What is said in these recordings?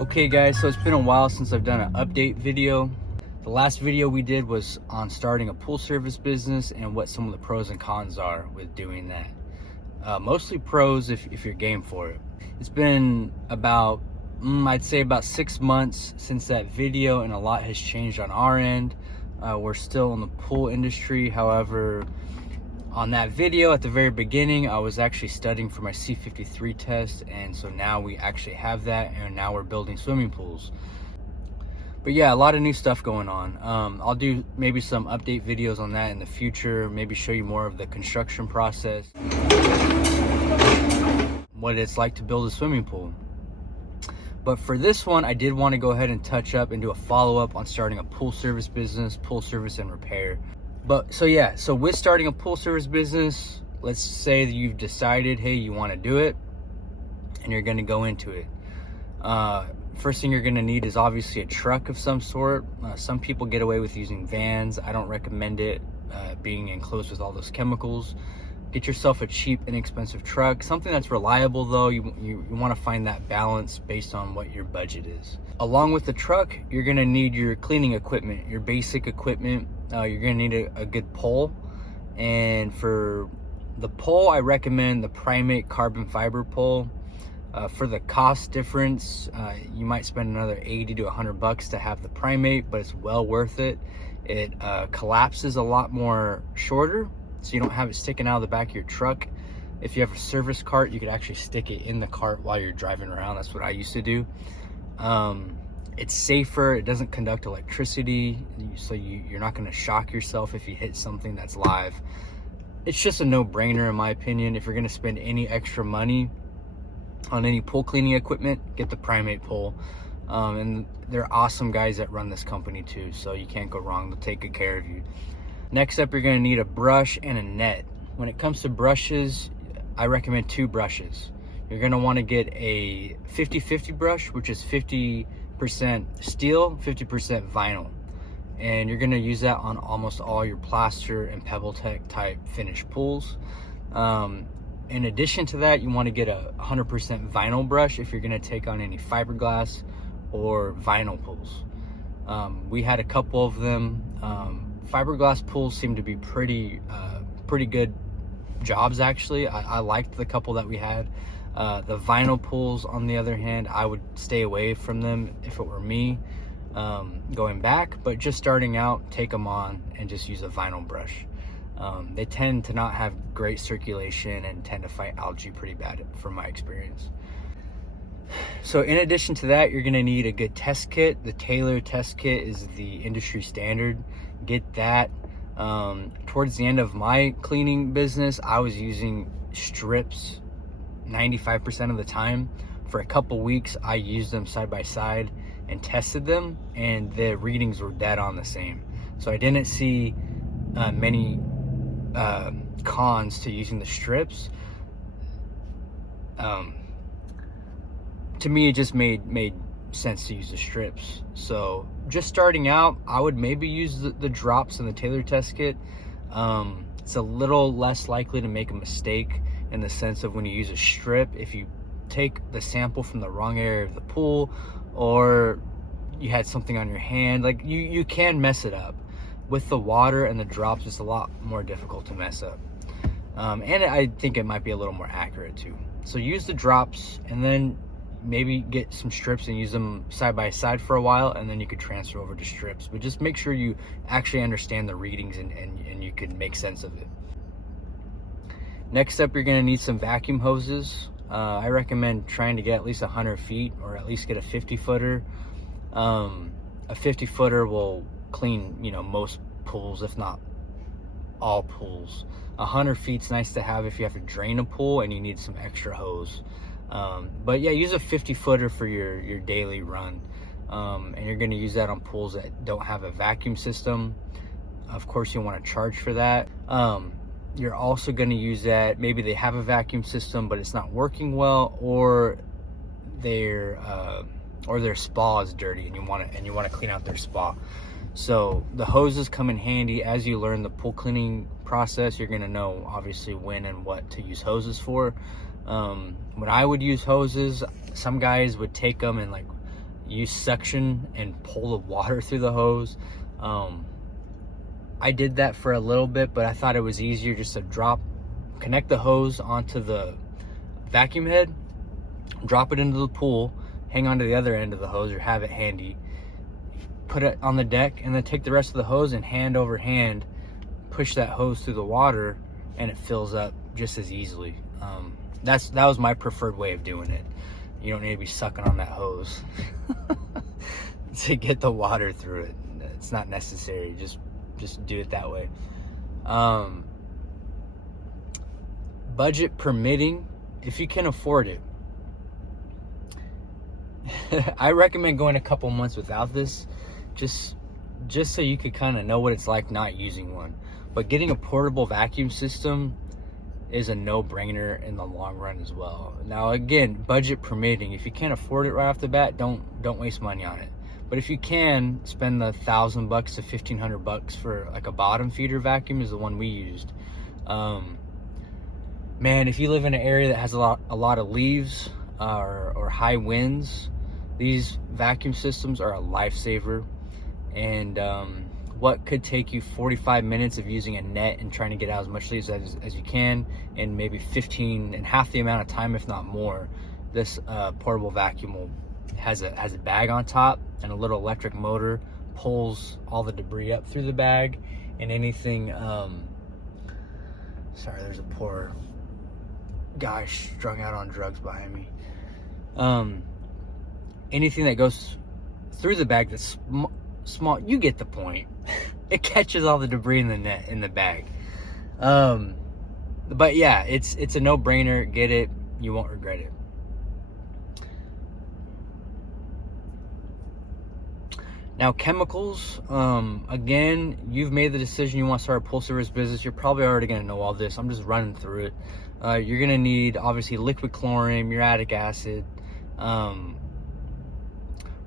Okay guys, so it's been a while since I've done an update video. The last video we did was on starting a pool service business and what some of the pros and cons are with doing that. Mostly pros if you're game for it. It's been about, I'd say about 6 months since that video, and a lot has changed on our end. We're still in the pool industry. However, on that video at the very beginning, I was actually studying for my C53 test, and so now we actually have that, and now we're building swimming pools. But yeah, a lot of new stuff going on. I'll do maybe some update videos on that in the future, maybe show you more of the construction process, what it's like to build a swimming pool. But for this one, I did want to go ahead and touch up and do a follow-up on starting a pool service business, pool service and repair. So with starting a pool service business, let's say that you've decided, hey, you want to do it and you're going to go into it. First thing you're going to need is obviously a truck of some sort. Some people get away with using vans. I don't recommend it, being enclosed with all those chemicals. Get yourself a cheap, inexpensive truck, something that's reliable though. You want to find that balance based on what your budget is. Along with the truck, you're going to need your cleaning equipment, your basic equipment. You're going to need a good pole, and for the pole, I recommend the Primate carbon fiber pole. For the cost difference, you might spend another 80 to 100 bucks to have the Primate, but it's well worth it. It collapses a lot more shorter, so you don't have it sticking out of the back of your truck. If you have a service cart, you could actually stick it in the cart while you're driving around. That's what I used to do. It's safer, it doesn't conduct electricity, so you're not going to shock yourself if you hit something that's live. It's just a no-brainer in my opinion. If you're going to spend any extra money on any pool cleaning equipment, get the Primate pole. And they're awesome guys that run this company too, so you can't go wrong. They'll take good care of you. Next up, you're going to need a brush and a net. When it comes to brushes, I recommend 2 brushes. You're going to want to get a 50-50 brush, which is 50% steel, 50% vinyl. And you're going to use that on almost all your plaster and PebbleTec type finished pools. In addition to that, you want to get a 100% vinyl brush if you're going to take on any fiberglass or vinyl pools. We had a couple of them. Fiberglass pools seem to be pretty good jobs actually. I liked the couple that we had. The vinyl pools, on the other hand, I would stay away from them if it were me going back, but just starting out, take them on and just use a vinyl brush. They tend to not have great circulation and tend to fight algae pretty bad from my experience. So in addition to that, you're going to need a good test kit. The Taylor test kit is the industry standard. Get that. Towards the end of my cleaning business, I was using strips 95% of the time. For a couple weeks, I used them side by side and tested them, and the readings were dead on the same. So I didn't see many cons to using the strips. To me, it just made sense to use the strips. So just starting out, I would maybe use the drops in the Taylor test kit. It's a little less likely to make a mistake in the sense of when you use a strip, if you take the sample from the wrong area of the pool, or you had something on your hand, like you can mess it up. With the water and the drops, it's a lot more difficult to mess up. And I think it might be a little more accurate too. So use the drops, and then maybe get some strips and use them side by side for a while, and then you could transfer over to strips. But just make sure you actually understand the readings and you can make sense of it. Next up, you're going to need some vacuum hoses. I recommend trying to get at least 100 feet, or at least get a 50-footer. A 50-footer will clean, most pools, if not all pools. 100 feet's nice to have if you have to drain a pool and you need some extra hose. But yeah, use a 50-footer for your daily run. And you're going to use that on pools that don't have a vacuum system. Of course, you want to charge for that. You're also going to use that, maybe they have a vacuum system but it's not working well, or their spa is dirty and you want to clean out their spa. So the hoses come in handy. As you learn the pool cleaning process, you're going to know obviously when and what to use hoses for. When I would use hoses, some guys would take them and like use suction and pull the water through the hose. I did that for a little bit, but I thought it was easier just to connect the hose onto the vacuum head, drop it into the pool, hang on to the other end of the hose or have it handy, put it on the deck, and then take the rest of the hose and hand over hand push that hose through the water, and it fills up just as easily. That was my preferred way of doing it. You don't need to be sucking on that hose to get the water through it. It's not necessary. Just do it that way. Budget permitting, if you can afford it. I recommend going a couple months without this, just so you could kind of know what it's like not using one. But getting a portable vacuum system is a no-brainer in the long run as well. Now again, budget permitting, if you can't afford it right off the bat, don't waste money on it. But if you can, spend the $1,000 to $1,500 for like a bottom feeder vacuum is the one we used. Man, if you live in an area that has a lot of leaves or high winds, these vacuum systems are a lifesaver. And what could take you 45 minutes of using a net and trying to get out as much leaves as you can in maybe 15 and half the amount of time, if not more, this portable vacuum has a bag on top, and a little electric motor pulls all the debris up through the bag, and anything sorry, there's a poor guy strung out on drugs behind me. Anything that goes through the bag that's small, you get the point. It catches all the debris in the bag. But yeah, it's a no-brainer. Get it, you won't regret it. Now, chemicals, again, you've made the decision you want to start a pool service business. You're probably already going to know all this. I'm just running through it. You're going to need, obviously, liquid chlorine, muriatic acid. When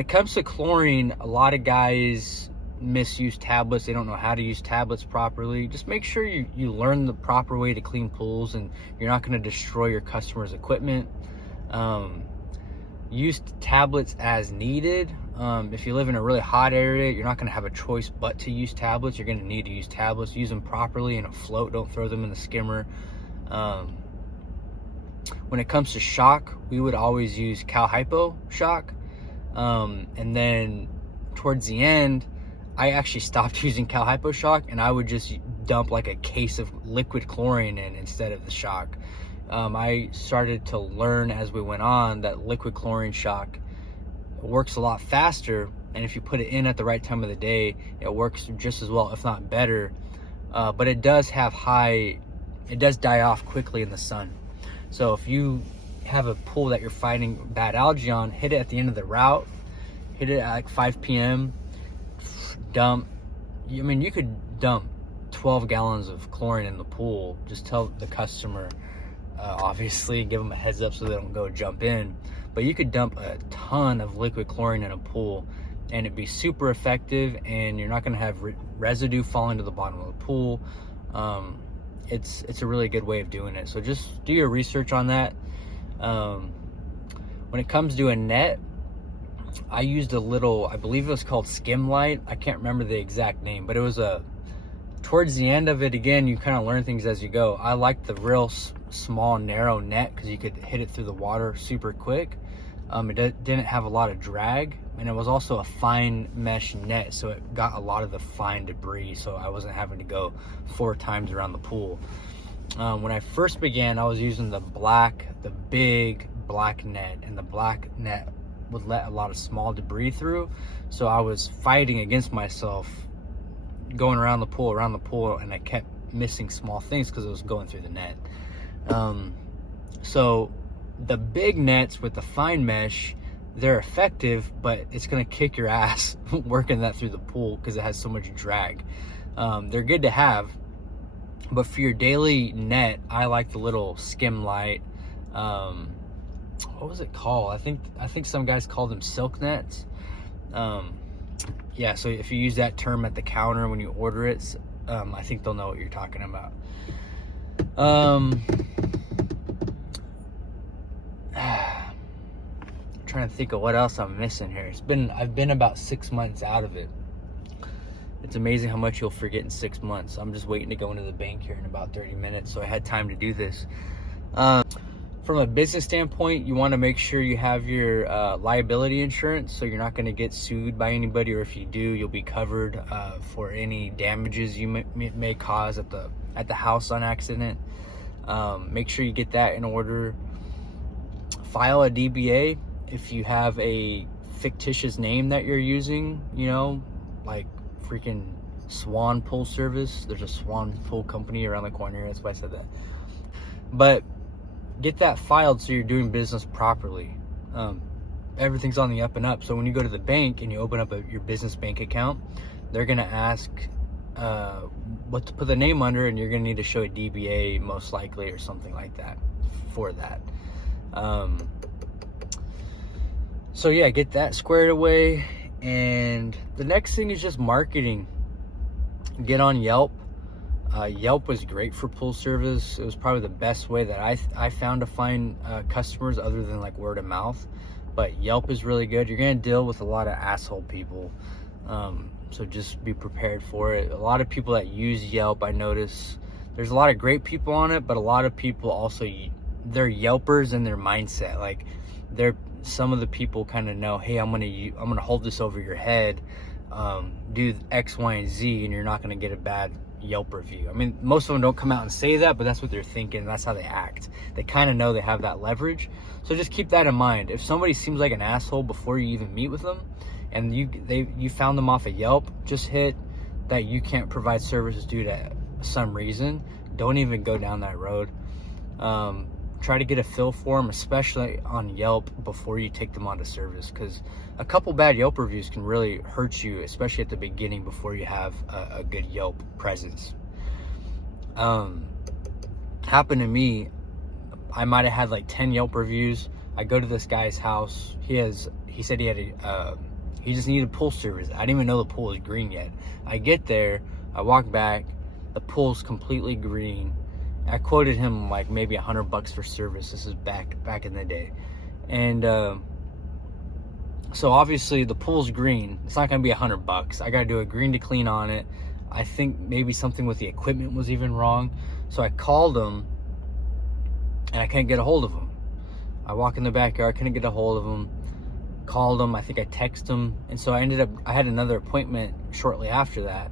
it comes to chlorine, a lot of guys misuse tablets. They don't know how to use tablets properly. Just make sure you learn the proper way to clean pools, and you're not going to destroy your customers' equipment. Use tablets as needed. If you live in a really hot area, you're not going to have a choice but to use tablets. You're going to need to use tablets. Use them properly in a float. Don't throw them in the skimmer. When it comes to shock, we would always use Cal Hypo shock. And then towards the end, I actually stopped using Cal Hypo shock, and I would just dump like a case of liquid chlorine in instead of the shock. I started to learn as we went on that liquid chlorine shock works a lot faster, and if you put it in at the right time of the day, it works just as well, if not better. But it does die off quickly in the sun. So if you have a pool that you're fighting bad algae on, hit it at the end of the route, hit it at like 5 p.m, dump. I mean, you could dump 12 gallons of chlorine in the pool. Just tell the customer, obviously, give them a heads up so they don't go jump in. But you could dump a ton of liquid chlorine in a pool, and it'd be super effective, and you're not going to have residue falling to the bottom of the pool. It's a really good way of doing it. So just do your research on that. When it comes to a net, I used a little, I believe it was called Skim Light. I can't remember the exact name, but it was towards the end of it, again, you kind of learn things as you go. I liked the real small, narrow net because you could hit it through the water super quick. It didn't have a lot of drag, and it was also a fine mesh net, so it got a lot of the fine debris, so I wasn't having to go 4 times around the pool. When I first began, I was using the big black net, and the black net would let a lot of small debris through, so I was fighting against myself going around the pool, and I kept missing small things because it was going through the net. So the big nets with the fine mesh, they're effective, but it's going to kick your ass working that through the pool because it has so much drag. They're good to have, but for your daily net, I like the little Skim Light. What was it called? I think some guys call them silk nets. Yeah, so if you use that term at the counter when you order it, I think they'll know what you're talking about. trying to think of what else I'm missing here. I've been about 6 months out of it. It's amazing how much you'll forget in 6 months. I'm just waiting to go into the bank here in about 30 minutes, so I had time to do this. From a business standpoint, you want to make sure you have your liability insurance, so you're not going to get sued by anybody, or if you do, you'll be covered for any damages you may cause at the house on accident. Make sure you get that in order. File a DBA if you have a fictitious name that you're using, like freaking Swan Pool Service. There's a Swan Pool company around the corner. That's why I said that. But get that filed so you're doing business properly. Everything's on the up and up. So when you go to the bank and you open up your business bank account, they're going to ask what to put the name under, and you're going to need to show a DBA most likely or something like that for that. So yeah, get that squared away. And the next thing is just marketing. Get on Yelp. Yelp was great for pool service. It was probably the best way that I found to find customers, other than like word of mouth. But Yelp is really good. You're gonna deal with a lot of asshole people, so just be prepared for it. A lot of people that use Yelp, I notice there's a lot of great people on it, but a lot of people also, they're Yelpers in their mindset. Like some of the people kind of know, hey, I'm gonna hold this over your head, do X, Y, and Z, and you're not gonna get a bad Yelp review. I mean, most of them don't come out and say that, but that's what they're thinking. That's how they act. They kind of know they have that leverage. So just keep that in mind. If somebody seems like an asshole before you even meet with them, and you found them off of Yelp, just hit that you can't provide services due to some reason. Don't even go down that road. Try to get a feel for them, especially on Yelp, before you take them onto service, because a couple bad Yelp reviews can really hurt you, especially at the beginning before you have a good Yelp presence. Happened to me. I might have had like 10 Yelp reviews. I go to this guy's house. He said he had he just needed pool service. I didn't even know the pool was green yet. I get there, I walk back, the pool's completely green. I quoted him like maybe $100 for service. This is back in the day. And so obviously the pool's green. It's not gonna be $100. I gotta do a green to clean on it. I think maybe something with the equipment was even wrong. So I called him and I couldn't get a hold of him. I walk in the backyard, couldn't get a hold of him. Called him, I think I texted him. And so I had another appointment shortly after that.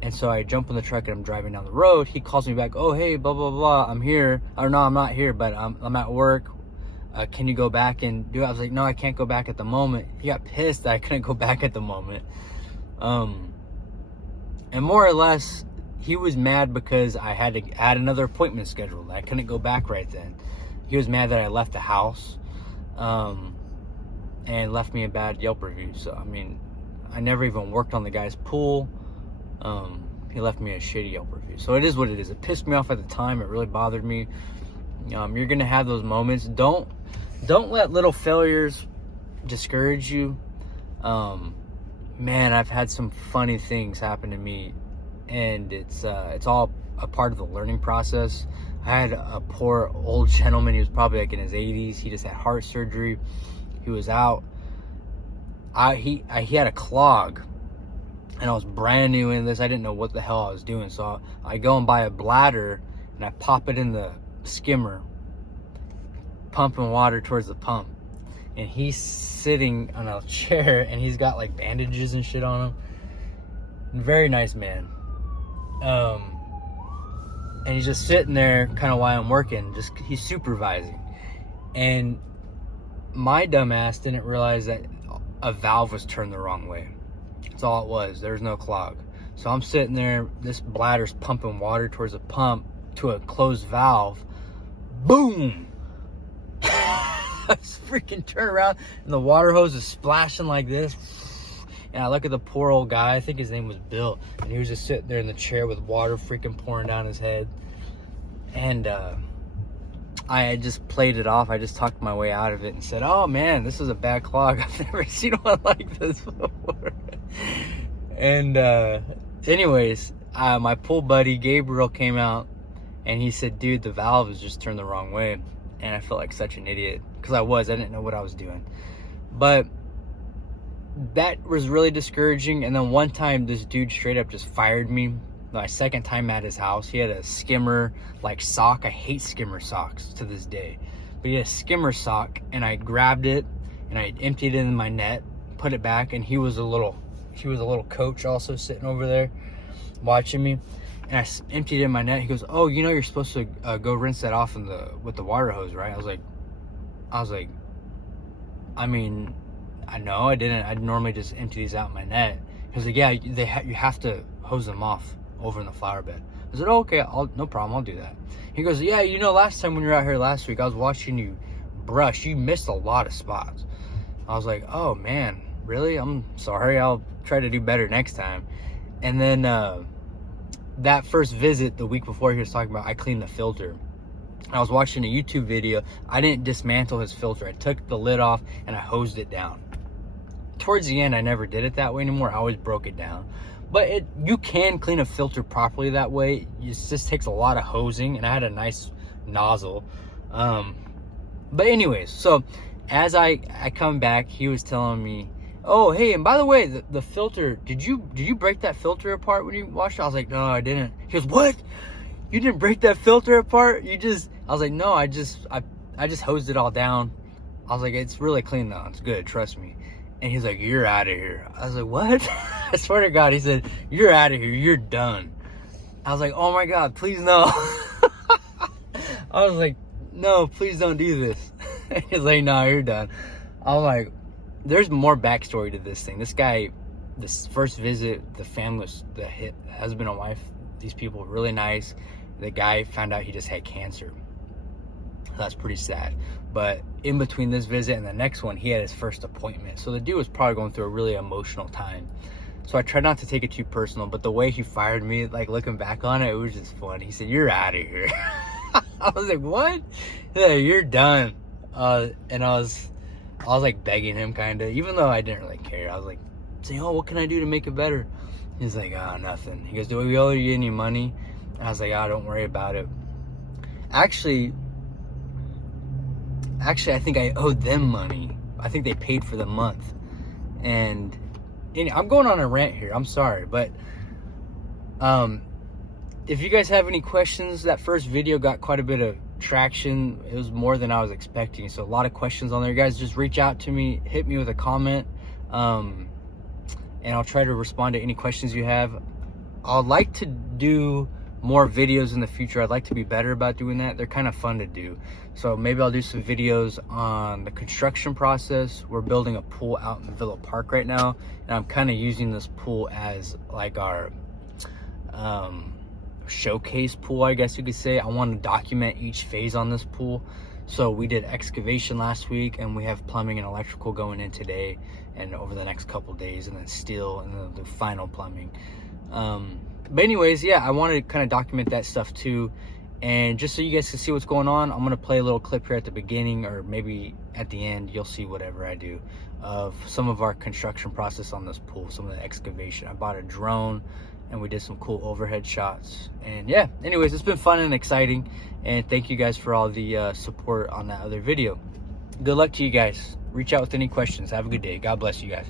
And so I jump in the truck and I'm driving down the road. He calls me back, oh, hey, blah, blah, blah, I'm here. Or no, I'm not here, but I'm at work. Can you go back and do it? I was like, no, I can't go back at the moment. He got pissed that I couldn't go back at the moment. And more or less, he was mad because I had to add another appointment scheduled. I couldn't go back right then. He was mad that I left the house and left me a bad Yelp review. So, I mean, I never even worked on the guy's pool. He left me a shitty Yelp review. So it is what it is. It pissed me off at the time. It really bothered me. You're gonna have those moments. Don't let little failures discourage you. Man, I've had some funny things happen to me, and it's all a part of the learning process. I had a poor old gentleman. He was probably like in his 80s. He just had heart surgery. He was out. He had a clog. And I was brand new in this. I didn't know what the hell I was doing. So I go and buy a bladder and I pop it in the skimmer, pumping water towards the pump. And he's sitting on a chair and he's got like bandages and shit on him. Very nice man. And he's just sitting there kind of while I'm working. He's supervising. And my dumb ass didn't realize that a valve was turned the wrong way. That's all it was. There was no clog. So I'm sitting there, this bladder's pumping water towards a pump to a closed valve. Boom! I freaking turn around and the water hose is splashing like this. And I look at the poor old guy, I think his name was Bill, and he was just sitting there in the chair with water freaking pouring down his head. And I just played it off. I just talked my way out of it and said, oh man, this is a bad clog. I've never seen one like this before. And anyways, my pool buddy Gabriel came out and he said, dude, the valve is just turned the wrong way. And I felt like such an idiot because I didn't know what I was doing. But that was really discouraging. And then one time this dude straight up just fired me. My second time at his house, he had a skimmer like sock. I hate skimmer socks to this day, but he had a skimmer sock, and I grabbed it and I emptied it in my net, put it back, and he was a little coach also sitting over there watching me, and I emptied it in my net. He goes, "Oh, you know you're supposed to go rinse that off with the water hose, right?" I was like, I mean, I know I didn't. I'd normally just empty these out in my net. He was like, "Yeah, you have to hose them off over in the flower bed." I said, "Oh, okay, no problem, I'll do that." He goes, "Yeah, you know, last time when you were out here last week, I was watching you brush. You missed a lot of spots." I was like, "Oh man, really? I'm sorry. I'll try to do better next time." And then that first visit, the week before, he was talking about I cleaned the filter. I was watching a YouTube video. I didn't dismantle his filter. I took the lid off and I hosed it down. Towards the end, I never did it that way anymore. I always broke it down. But you can clean a filter properly that way. It just takes a lot of hosing, and I had a nice nozzle. But anyways, so as I come back, he was telling me, "Oh, hey, and by the way, the filter, did you break that filter apart when you washed it?" I was like, "No, I didn't." He goes, "What? You didn't break that filter apart? I was like, "No, I just hosed it all down." I was like, "It's really clean though. It's good, trust me." And he's like, "You're out of here." I was like, "What?" I swear to God, he said, "You're out of here. You're done." I was like, "Oh my God, please no." I was like, "No, please don't do this." He's like, "No, you're done." I'm like, there's more backstory to this thing. This guy, this first visit, the family, the husband and wife, these people were really nice. The guy found out he just had cancer. That's pretty sad. But in between this visit and the next one, he had his first appointment. So the dude was probably going through a really emotional time. So I tried not to take it too personal, but the way he fired me, like looking back on it, it was just fun. He said, "You're out of here." I was like, "What?" Yeah, "You're done." And I was like begging him kind of, even though I didn't really care. I was like saying, "Oh, what can I do to make it better?" He's like, "Oh, nothing." He goes, "Do we owe you any money?" And I was like, "Oh, don't worry about it." Actually, I think I owed them money. I think they paid for the month. And I'm going on a rant here. I'm sorry. But if you guys have any questions, that first video got quite a bit of traction. It was more than I was expecting. So a lot of questions on there. You guys just reach out to me. Hit me with a comment. And I'll try to respond to any questions you have. I'd like to do more videos in the future. I'd like to be better about doing that. They're kind of fun to do. So maybe I'll do some videos on the construction process. We're building a pool out in Villa Park right now, and I'm kind of using this pool as like our showcase pool, I guess you could say. I want to document each phase on this pool. So we did excavation last week, and we have plumbing and electrical going in today and over the next couple days, and then steel, and then the final plumbing. But anyways, yeah, I wanted to kind of document that stuff too. And just so you guys can see what's going on, I'm going to play a little clip here at the beginning, or maybe at the end, you'll see whatever I do, of some of our construction process on this pool, some of the excavation. I bought a drone, and we did some cool overhead shots. And yeah, anyways, it's been fun and exciting. And thank you guys for all the support on that other video. Good luck to you guys. Reach out with any questions. Have a good day. God bless you guys.